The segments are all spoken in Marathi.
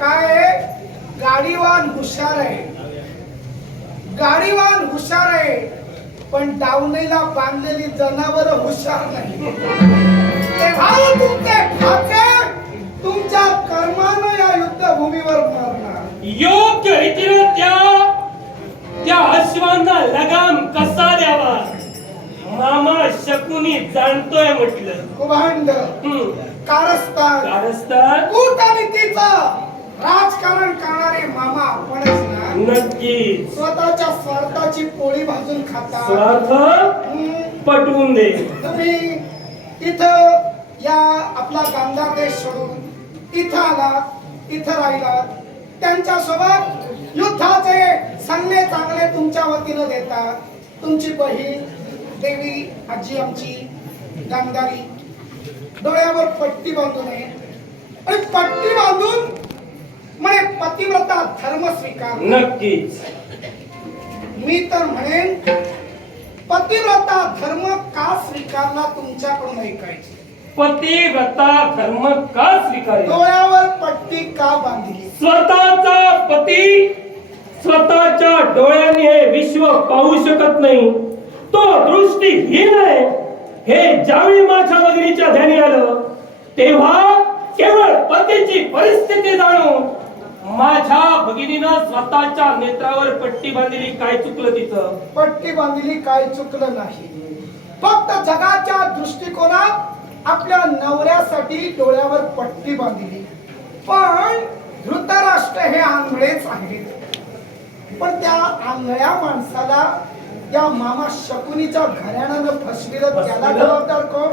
काय आहे? गाडीवान हुशार आहे. गाडीवान हुशार आहे पण दावणीला बांधलेली जनावर हुशार नाही. तेव्हा तुमचे ठाकर तुमच्या कर्मानं या युद्धभूमीवर मारणार. योग्य रीतीने त्या त्या अश्वांना लगाम कसा द्यावा? मामा शकुनी जाणतोय म्हटलं. कुभांड. कारस्थान कारस्थान? कूटनीतीचं. राजकारण करणारे मामा आपणच ना नक्कीच. स्वतःच्या स्वार्थाची पोळी भाजून खाता स्वार्थ पटवून दे. तुम्ही इथं या आपला गांधा देश सोडून इथं आलात इथं राहिलात त्यांच्यासोबत युद्धाचे सल्ले चांगले तुमच्या वतीनं देतात. तुमची बहीण देवी आजी आमची गांधारी डोळ्यावर पट्टी बांधू नये. आणि पट्टी बांधून म्हणे पतिव्रता धर्म स्वीकार. नक्कीच. मी तर म्हणेन पतिव्रता धर्म का स्वीकारला तुमच्याकडून ऐकायचे? पतिव्रता धर्म का स्वीकारेल? डोळ्यावर पट्टी का बांधली? स्वतःचा पती स्वतःच्या डोळ्यांनी हे विश्व पाहू शकत नाही. तो दृष्टीहीन आहे. हे ज्यावेळी माझ्या भगिनीच्या ध्यानी आलं तेव्हा केवळ पतीची परिस्थिती जाणून माझ्या भगिनीनं स्वतःच्या नेत्रावर पट्टी बांधलेली काय चुकलं तिचं? पट्टी बांधली काय चुकलं नाही. फक्त जगाच्या दृष्टिकोनात आपल्या नवऱ्यासाठी डोळ्यावर पट्टी बांधली. पण धृतराष्ट्र हे आंधळेच आहेत पण त्या आंधळ्या माणसाला या मामा शकुनीच्या घराण्यानं फसविलं त्याला जबाबदार कोण?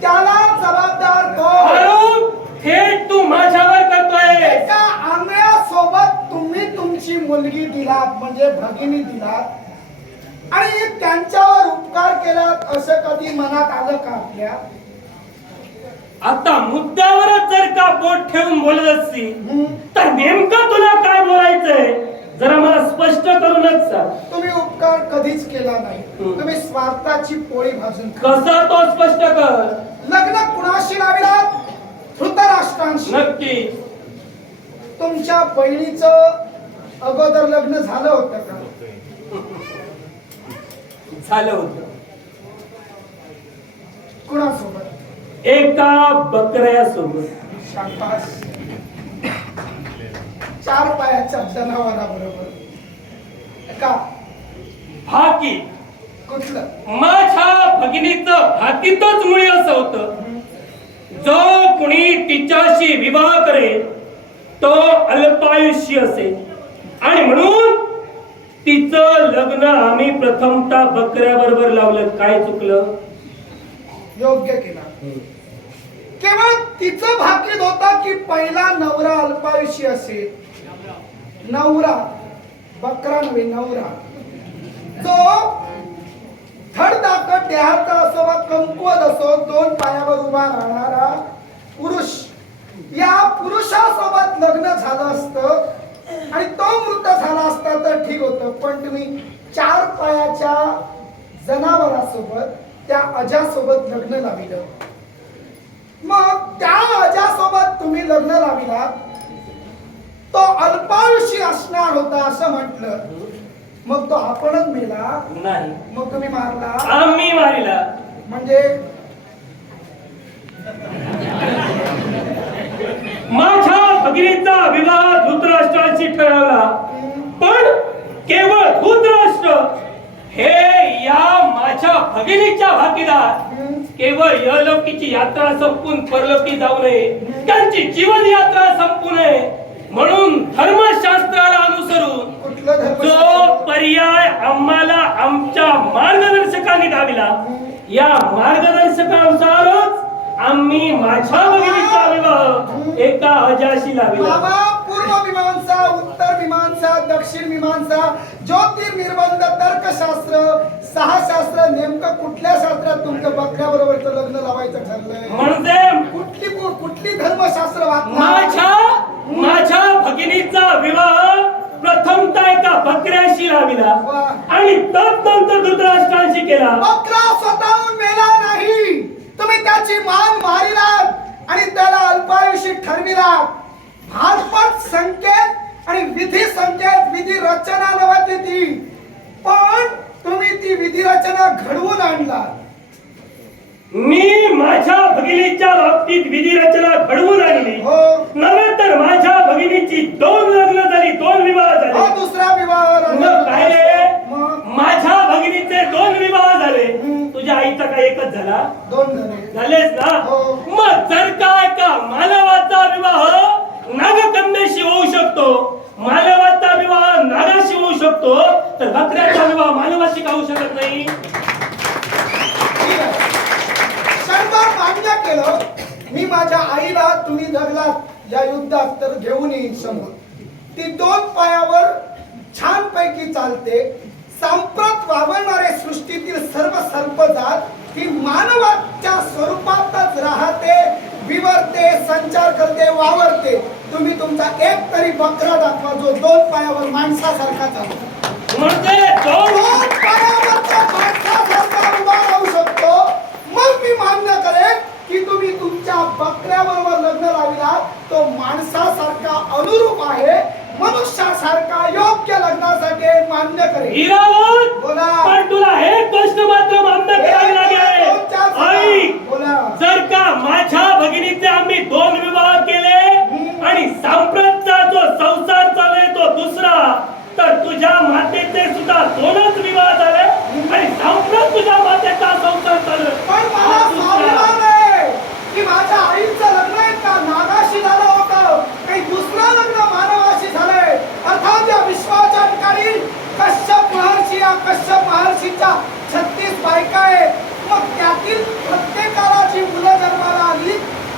त्याला जबाबदार कोण? थेट तू माझ्यावर करतोय. एका आंधळ्या सोबत तुम्ही तुमची मुलगी दिलात म्हणजे भगिनी दिलात आणि त्यांच्यावर उपकार केलात असं कधी मनात आलं का आपल्या? आता मुद्द्यावरच जर का बोट ठेवून बोलत असती? तर नेमकं तुला काय बोलायचंय? जरा मला स्पष्ट करूनच सांग. तुम्ही उपकार कधीच केला नाही. तुम्ही स्वार्थाची पोळी भाजून. कसा तो स्पष्ट कर? लग्न कुणाशी लाविलात? धृतराष्ट्रांशी. नक्की. तुमच्या बहिणीचं अगोदर लग्न झालं होतं का? झालं होत. कुणासोबत? एका बकऱ्यासोबत. शाबास. चार पायाच्या जनावराबरोबर. का? भाकी कुठलं? माझ्या भगिनीचं भाकीतच मुळी असं होतं. जो कुणी तिच्याशी विवाह तो अल्पायुष्य असेल. आणि म्हणून तिचं लग्न आम्ही प्रथमतः बकऱ्याबरोबर लावलं. काय चुकलं? योग्य केला. केवळ तिचं भाकीत होता की पहिला नवरा अल्पायुषी असेल. नवरा बकरा नव्हे नवरा. जो धडधाकट देहाचा असो वा कमकुवत असो दोन पायावर उभा राहणारा पुरुष या पुरुषासोबत लग्न झालं असतं आणि तो मृत झाला असता तर ठीक होतं. पण तुम्ही चार पायाच्या जनावरासोबत त्या अजासोबत लग्न लाविलं. मग त्या अजासोबत तुम्ही लग्न लाविला तो अल्पायुषी असणार होता असं म्हटलं. मग तो आपणच मेला. नाही. मग तुम्ही मारला. आम्ही मारिला. म्हणजे माझ्या भगिनीचा विवाह धृतराष्ट्राशी ठरवला पण केवळ धृतराष्ट्र हे या माझ्या भगिनीच्या भागीदार केवळ यलोकीची यात्रा संपून परलोकी जाऊ नये. त्यांची जीवन यात्रा संपू नये. म्हणून धर्मशास्त्राला अनुसरून जो पर्याय आम्हाला आमच्या मार्गदर्शकांनी दाविला या मार्गदर्शकानुसारच आम्ही माझ्या भगिनीचा विवाह एका अजाशी लाविला. पूर्व मीमांसा उत्तर मीमांसा दक्षिण मीमांसा ज्योतिर्निर्बंध तर्कशास्त्र सहा शास्त्र नेमकं कुठल्या शास्त्रात तुमचं बकऱ्या बरोबरचं लग्न लावायचं ठरलंय? म्हणजे कुठली कुठली धर्मशास्त्र वाचणार? माझ्या माझ्या भगिनीचा विवाह प्रथमतः एका बकऱ्याशी लाविला वा. आणि तदनंतर धृतराष्ट्रांशी केला. बकरा तुम्ही त्याची मान मारिलात आणि त्याला अल्पायुषी ठरविलात. हातपात संकेत आणि विधी संकेत विधी रचना नव्हती ती. पण तुम्ही ती विधी रचना घडवून आणला मी माझ्या भगिनीच्या बाबतीत विधी रचना घडवून आणली. हो. नव्हे तर माझ्या भगिनीची दोन लग्न झाली दोन विवाह हा झाले दुसरा विवाह तुझ्या आईचा काय एकच झाला? दोन झाले. झालेच ना? हो. मग जर काय का मानवाचा विवाह नागकन्याशी होऊ शकतो मानवाचा विवाह नागाशी होऊ शकतो तर बकऱ्याचा विवाह मानवाशी का होऊ शकत नाही? मान्य केलं. मी माझ्या आईला तुम्ही धरलात या युद्धात तर घेऊन येईन समोर. ती दोन पायावर छानपैकी चालते. सांप्रत वावरणारे सृष्टीतील सर्व सर्पजात ती मानवाच्या स्वरूपातच राहते विवरते संचार करते वावरते. तुम्ही तुमचा एक तरी बकरा दाखवा जो दोन पायावर माणसासारखा चालतो. म्हणजे दोन माणसासारखा उभा राहू शकतो. मग मी मान्य करेन की तुम्ही तुमच्या बकऱ्याबरोबर लग्न लाविला तो माणसासारखा अनुरूप आहे. मनुष्यासारखा योग्य लग्नासाठी मान्य करेन. हिरावत बोला. पण तुला एक गोष्ट मात्र मान्य करावी लागेल. ऐक बोला. जर का माझ्या भगिनीचे आम्ही दोन विवाह केले आणि सांप्रतचा जो संसार चालू तो दुसरा तर तुझ्या मातेचे सुद्धा दोनच विवाह झाले आणि सांप्रत तुझ्या मातेचा संसार चालू आहे. पण मला हा दुसरा. स्वाभिमान आहे की माझ्या आईचं लग्न आहे का नागाशी झालं होतं काही दुसरं लग्न मानवाशी झालंय अर्थात या विश्वाच्या ठिकाणी कश्यप महर्षी या कश्यप महर्षीच्या छत्तीस बायका आहे मग त्यातील प्रत्येकाला जी मुलं जन्माला आली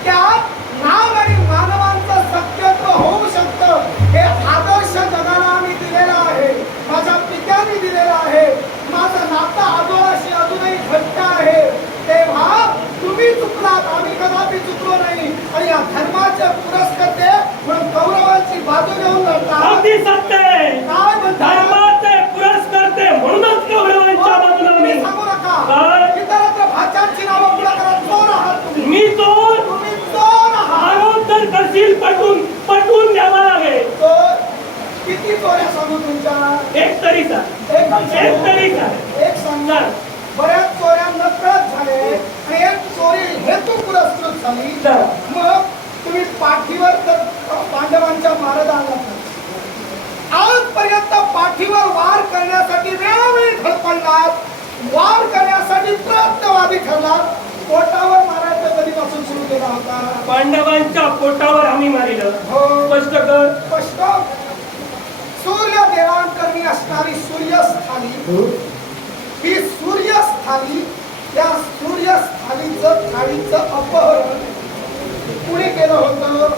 त्यात नाग आणि मानवांचं सत्यत्व होऊ शकतं. हे आदर्श जगाला आम्ही दिलेला आहे. माझ्या पित्याने दिलेला आहे. माझं नातं आजोबाशी अजूनही घट्ट आहे. तेव्हा तुम्ही चुकलात. आम्ही कदापि चुकलो नाही. आणि या धर्माचे पुरस्कर्ते म्हणून गौरवाची बाजू घेऊन लढतात अगदी सत्य आहे काय म्हणतात धर्माचे पुरस्कर्ते म्हणूनच कौरवांच्या बाजूला तुम्ही मी सांगू नका काय? इतरत्र भाषांची नावं पुढे करा चोर आहात तुम्ही मी चोर तुम्ही चोर आहात आरोप जर करशील पटवून पटवून द्यावा लागेल चोर चोऱ्या सांगू तुमच्या. एक तरी सांग एक एक तरी सांग एक सांगणार बऱ्याच चोऱ्या नकळत झाले आणि एक चोरी हेतू पुरस्कृत झाली. मग तुम्ही पाठीवर तर पांडवांच्या मारत आलात. आजपर्यंत पाठीवर वार करण्यासाठी वेळोवेळी धडपडलात. वार करण्यासाठी प्रयत्नवादी ठरलात. पोटावर मारायचं कधीपासून सुरू केला होता? पांडवांच्या पोटावर आम्ही मारिलं. हो. स्पष्ट कर. देवांकरणी असणारी सूर्यस्थानी ही सूर्यस्थानी त्या सूर्यस्थानीचं थाळीचं अपहरण कुणी केलं होतं?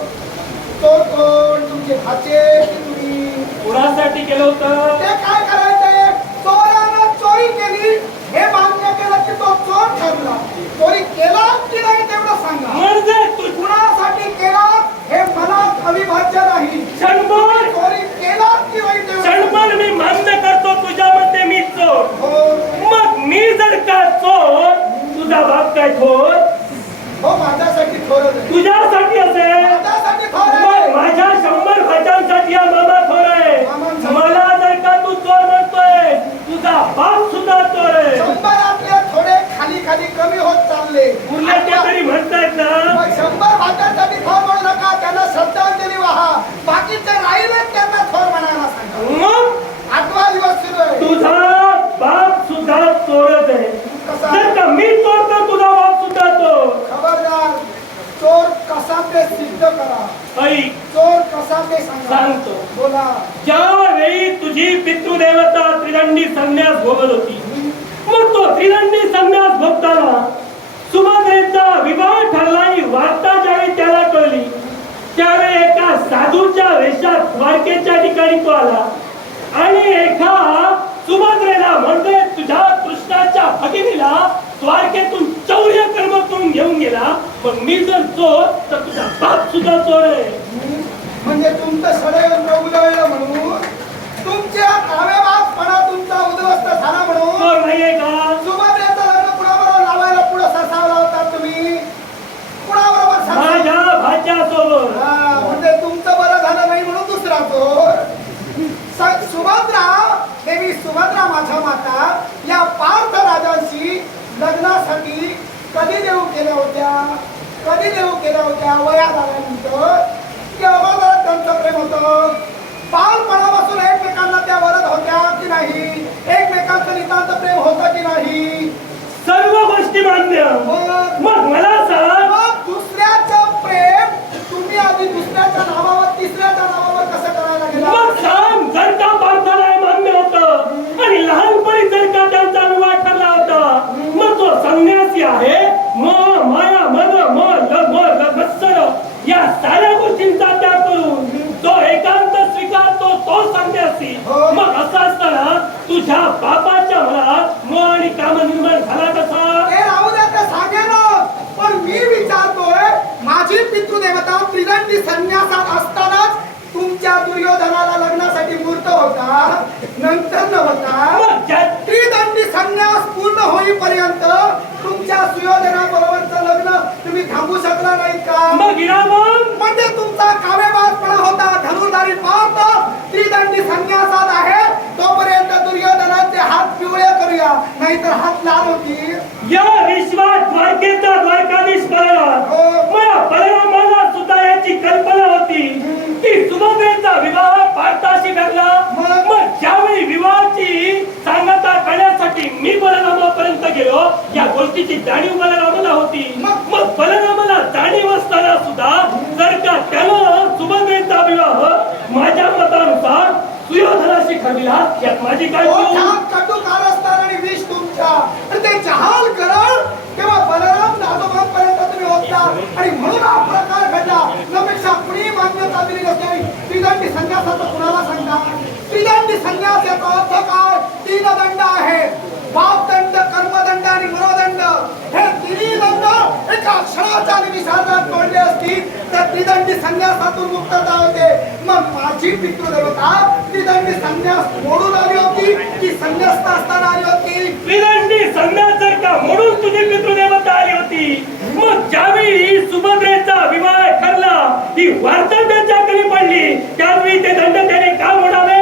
तो कोण? तुमचे भाचे की तुम्ही कुणासाठी केलं होतं? ते काय करायचंय चोरानं चोरी केली. हे मान्य केलं की तो चोर ठरला. चोरी केला की नाही तेवढं सांगा. कुणासाठी केला? हे मनात अविभाज्य नाही. क्षणभर. क्षणभर मी मान्य करतो तुझ्या मते मी चोर. हो. मग मी जर का चोर तुझा बाप काय थोर? हो तुझ्यासाठी असेल. मग माझ्या शंभर भाज्यांसाठी हा मामा थोर आहे. मला जर का तू चोर म्हणतोय तुझा बाप सुद्धा चोर आहे. थोडे खाली खाली कमी होत चालले. उरले ते तरी म्हणतायत ना. मग शंभर भाज्यांसाठी थोर म्हणू नका त्यांना श्रद्धांजली वाहा. बाकीचे राहिले त्यांना थोर म्हणायला सांगा मग आठवा दिवस सुरू आहे तुझा बाप सुद्धा चोरच आहे कसा? जर का मी चोर तर तुझा बाप सुद्धा चोर खबरदार चोर कसा ते सिद्ध करा. ऐक चोर कसा ते सांगा. सांगतो. बोला. ज्या वेळी तुझी पितृदेवता त्रिदंडी संन्यास भोगत होती मग तो त्रिदंडी संन्यास भोगताना सुभद्रेचा विवाह ठरला आणि वार्ता ज्यावेळी त्याला कळली त्यावेळी एका साधूच्या वेशात द्वारकेच्या ठिकाणी तो आला. आणि एका सुभद्रेला म्हणजे तुझ्या कृष्णाच्या भगिनीला द्वारकेतून हिसकावून घेऊन गेला पण मी जर चोर तर तुझा बाप सुद्धा चोर आहे. म्हणजे तुमचं षडयंत्र उजळलं म्हणून तुमच्या आवेबाजपणा तुमचा उद्ध्वस्त झाला म्हणून चोर नाहीये का? सुभद्रेचं लग्न कुणाबरोबर लावायला पुढे सरसावला होता तुम्ही? कुणाबरोबर सरसावला माझ्या भाच्या चोर हा, म्हणजे तुमचं बरं झालं नाही म्हणून दुसरा चोर. स- सुभद्रा देवी सुभद्रा माझ्या माता या पार्थ राजांशी लग्नासाठी कधी देऊ केल्या होत्या? कधी देऊ केल्या होत्या? वया झाल्यानंतर बापाच्या मनात म आणि काम निर्माण झाला कसा ते राहू द्या ते सांगेनच पण मी विचारतोय माझी पितृदेवता त्रिदंडी संन्यासात असतानाच तुमच्या दुर्योधनाला लग्नासाठी मूर्त होता नंतर न होता. त्रिदंडी संन्यास पूर्ण होईपर्यंत तुमच्या सुयोधनाबरोबरचं लग्न तुम्ही थांबू शकला नाहीत का? म्हणजे तुमचा काव्यबाजपणा होता धनुर्धारी पार्थ त्रिदंडी संन्यासात आहे तोपर्यंत दुर्योधनाचे हात पिवळे करूया नाहीतर हात लाल होतील. या विश्वात द्वारकेचा द्वारकाधीश बलराम हो. मला बलरामाला सुद्धा याची कल्पना होती की सुभद्रेचा विवाह पार्थाशी घडला मग? मग ज्यावेळी विवाहाची सांगता करण्यासाठी मी बलरामापर्यंत गेलो या गोष्टीची जाणीव बलरामाला होती मग? मग बलरामाला जाणीव असताना सुद्धा जर का त्यानं सुभद्रेचा विवाह माझ्या मतानुसार सुयोधनाशी ठरविला यात माझी काय चूक? ओठात कटू कारस्थान आणि विष तुमच्या आणि ते जहाल कराल तेव्हा बलराम दादोबांपर्यंत तुम्ही होता आणि म्हणून हा प्रकार घडला त्यापेक्षा कुणी मान्यता दिली नसते त्रिदंडी संन्यासाचं कुणाला सांगा त्रिदंडी संन्यास याचा अर्थ काय तीन दंड आहे. पापदंड कर्मदंड आणि मनोदंड हे तिन्ही दंड एका क्षणाच्या निमिषात तोडले असतील तर त्रिदंडी संन्यासातून मुक्तता होते मग माझी पितृदेवता त्रिदंडी संन्यास मोडून आली होती की संन्यास असताना आली होती? त्रिदंडी संन्यास जर का मोडून तुझी पितृदेवता आली होती. मग ज्यावेळी सुभद्रेचा विवाह ठरला ही वार्ता त्यांच्याकडे पडली त्यावेळी ते दंड त्याने का मोडावे?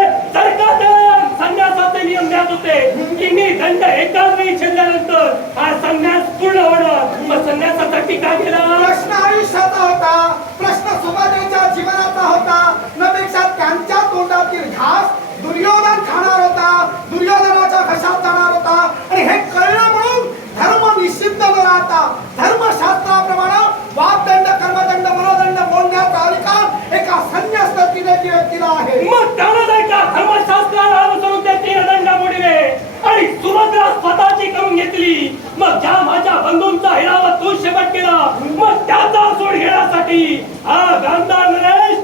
संन्यासाचे द्यात होते. की मी दंड एकाच वेळी छेदल्यानंतर हा संन्यास पूर्ण होणार. मग संन्यासासाठी का केला? प्रश्न आयुष्याचा होता. प्रश्न सुभद्रेच्या जीवनाचा होता. नपेक्षा त्यांच्या तोंडातील घास दुर्योधन खाणार होता. दुर्योधनाच्या घशात जाणार होता. आणि हे कळलं म्हणून धर्म निषिद्ध न राहता धर्मशास्त्राप्रमाणे वाददंड कर्मदंड मनोदंड मोडण्याचा अधिकार एका संन्यास्त तिनेची व्यक्तीला आहे. मग का धर्मशास्त्राला अनुसरून ते तीन दंड मोडिले आणि सुभद्रा स्वतःची करून घेतली. मग ज्या माझ्या बंधूंचा हिरावत तू शेवट केला मग त्याचा सोड घेण्यासाठी हा गांधार नरेश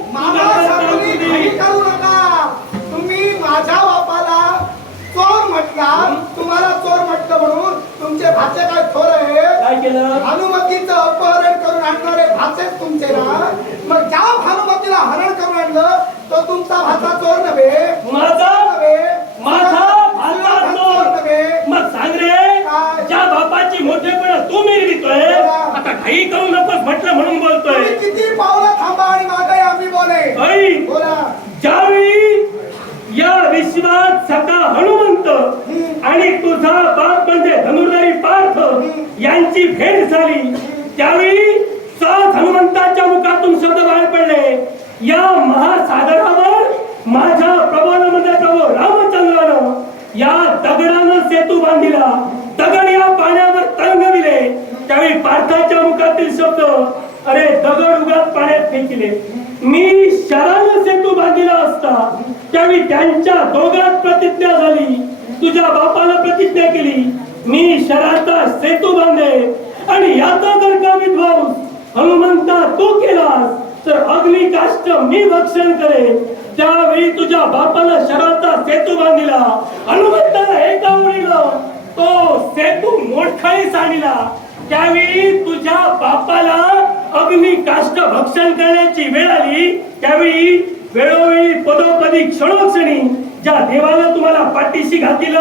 तुम्ही माझ्या बापाला चोर म्हटला. तुम्हाला चोर म्हटलं म्हणून तुमचे भाचे काय थोर आहे काय केलं? भानुमतीचं अपहरण करून आणणारे भाचेच तुमचे ना? मग ज्या भानुमतीला हरण करून आणलं तो तुमचा भाचा चोर नव्हे? माझा भाचा चोर. नव्हे मग सांग रे काय? ज्या बापाची मोठेपणा तू मिरवितोय काही करू नकोस म्हटलं म्हणून तुम्ही बोलतोय किती पावलं थांबा आणि मागे आम्ही बोले. ऐ बोला. ज्यावेळी या विश्वात सखा हनुमंत आणि तुझा बाप म्हणजे धनुर्धारी पार्थ यांची भेट झाली त्यावेळी सात हनुमंताच्या मुखातून शब्द बाहेर पडले. या महासागरावर माझ्या प्रबोधामध्ये प्रभू रामचंद्रानं या दगडानं सेतू बांधिला. दगड या पाण्यावर तरंगविले त्यावेळी पार्थाच्या मुखातील शब्द अरे दगड उगात पाण्यात फेकिले. मी शरण सेतू बांधिला असता. त्यावेळी त्यांच्या दोघात प्रतिज्ञा झाली. तुझ्या बापाला प्रतिज्ञा केली. मी शराचा सेतू बांधे आणि याचा जर का विध्वंस हनुमंता तू केलास तर अग्नी काष्ट मी भक्षण करेन. त्यावेळी तुझ्या बापाला शराचा सेतू बांधिला. हनुमंताला एका उडीलं तो सेतू मोठखाळीस आणला. त्यावेळी तुझ्या बापाला अग्नी काष्ट भक्षण करण्याची वेळ आली त्यावेळी वेळोवेळी पदोपदी क्षणोक्षणी ज्या देवानं तुम्हाला पाठीशी घातील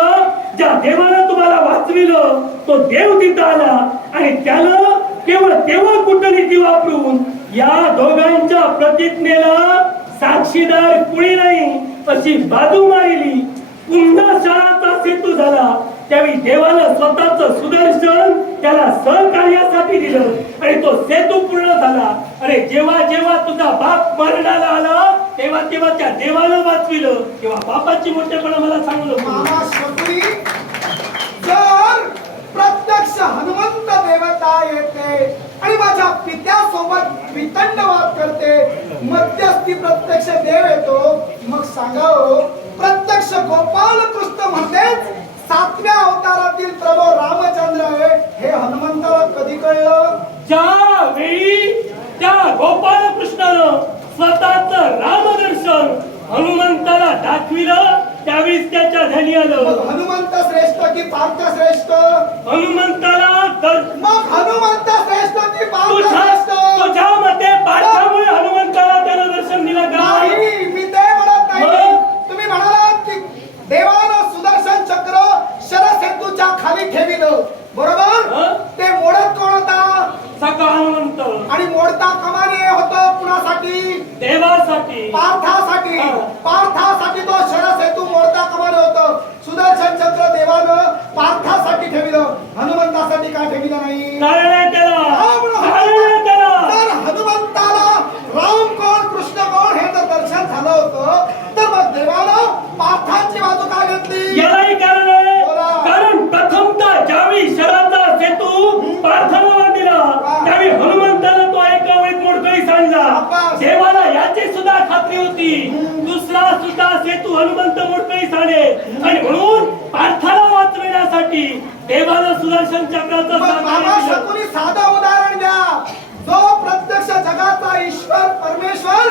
ज्या देवानं तुम्हाला वाचविलं तो देव तिथं आला. आणि त्यानं केवळ तेव्हा कुटनीती वापरून या दोघांच्या प्रतिज्ञेला साक्षीदार कुणी नाही अशी बाजू मारिली पुन्हा शाळाचा सेतू झाला. त्यावेळी देवानं स्वतःच सुदर्शन त्याला सहकार्यासाठी दिलं. आणि तो सेतू पूर्ण झाला. अरे जेव्हा जेव्हा तुझा बाप मरणाला आला तेव्हा तेव्हा त्या देवानं वाचविलं. तेव्हा बापाची मोठेपणा मला सांगलं जर प्रत्यक्ष हनुमंत देवता येते आणि माझ्या पित्यासोबत वितंडवाद करते मध्यस्थी प्रत्यक्ष देव येतो मग सांगावं प्रत्यक्ष गोपाल कृष्ण म्हणतेच सातव्या अवतारातील प्रभू रामचंद्र आहे हे हनुमंताला कधी कळलं? ज्या वेळी त्या गोपाल कृष्णानं स्वतःच रामदर्शन हनुमंताला दाखविलं त्यावेळीच त्याच्या ध्यानी आलं. हनुमंत श्रेष्ठ की पार्थ श्रेष्ठ? हनुमंताला मग हनुमंत श्रेष्ठ की पार्थ श्रेष्ठ? तुझ्या खाली ठेविलं बरोबर? ते मोडत कोण होता? सका हनुमंत आणि मोडता कमाने होतं कुणासाठी? देवासाठी. पार्थासाठी. पार्थासाठी तो शरसेतू मोडता कमाने होतं. सुदर्शन चक्र देवानं पार्थासाठी ठेविलं. हनुमंतासाठी का ठेविलं नाही? याची सुद्धा खात्री होती. दुसरा सुद्धा सेतू हनुमंत मोडकळी सांडे आणि म्हणून पार्थाला वाचविण्यासाठी देवानं सुदर्शन चक्राचं साधं उदाहरण द्या. जो प्रत्यक्ष जगाचा ईश्वर परमेश्वर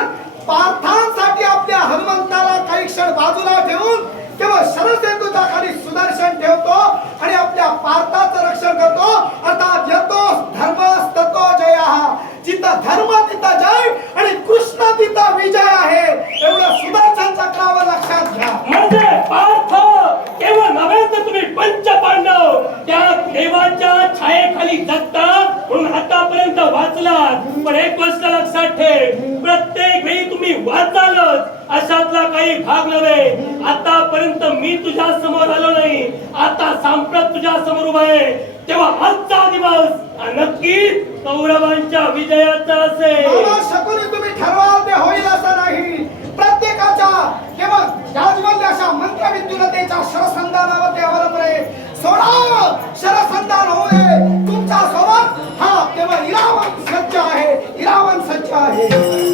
पार्थांसाठी आपल्या हनुमंताला काही क्षण बाजूला ठेवून केवळ शरसेतूच्या खाली सुदर्शन ठेवतो आणि आपल्या पार्थाचं रक्षण करतो. अर्थात यतो धर्म ततो जय जिथं धर्म तिथं जय आणि कृष्ण तिथं विजय आहे. एवढं सुदर्शन चक्रावर लक्षात घ्या. म्हणजे पार्थ केवळ नव्हे तर तुम्ही पंच पांडव त्या देवाच्या छायेखाली जगता म्हणून आतापर्यंत वाचला पण एक गोष्ट लक्षात ठेव. प्रत्येक वेळी तुम्ही वाचालच. अशातला काही भाग नव्हे. आतापर्यंत मी तुझ्या समोर आलो नाही. आता सांप्रत तुझ्या समोर उभा आहे. तेव्हा आजचा दिवस नक्की कौरवांच्या विजयाचा असेल. शकुनी तुम्ही ठरवाल ते होईल असं नाही. प्रत्येकाच्या केवळ याजवल्य अशा मंत्र विद्युलतेच्या शरसंधानावर ते अवलंबून आहे. सोडा शरसंधान होऊ नये. तुमच्यासोबत हा केवळ इरावण सज्ज आहे. इरावण सज्ज आहे.